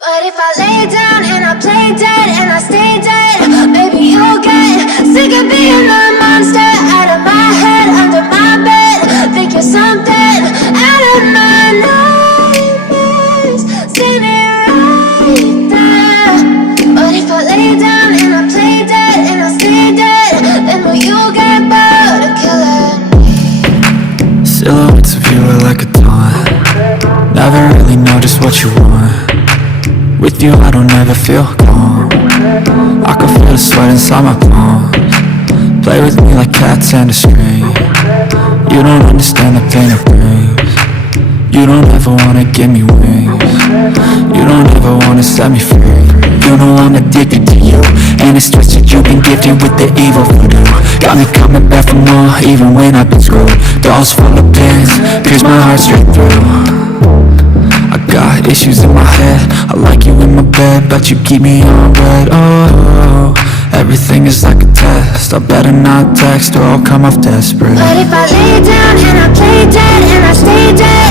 But if I lay down and I play dead and I stay dead, maybe you'll get sick of being the monster out of my head, under my bed. Think you're something out of my nightmares, standing right there. But if I lay down and I play dead and I stay dead, then will you get bored of killing me? Silhouettes of you are like a taunt. Never really know just what you want. With you I don't ever feel calm. I can feel the sweat inside my palms. Play with me like cats and a string. You don't understand the pain it brings. You don't ever wanna give me wings. You don't ever wanna set me free. You know I'm addicted to you, and it's twisted, you've been gifted with the evil voodoo. Got me coming back for more, even when I've been screwed. Dolls full of pins, pierce my heart straight through. I got issues in my head, I like you in my bed, but you keep me on red. Oh, everything is like a test, I better not text or I'll come off desperate. But if I lay down and I play dead and I stay dead,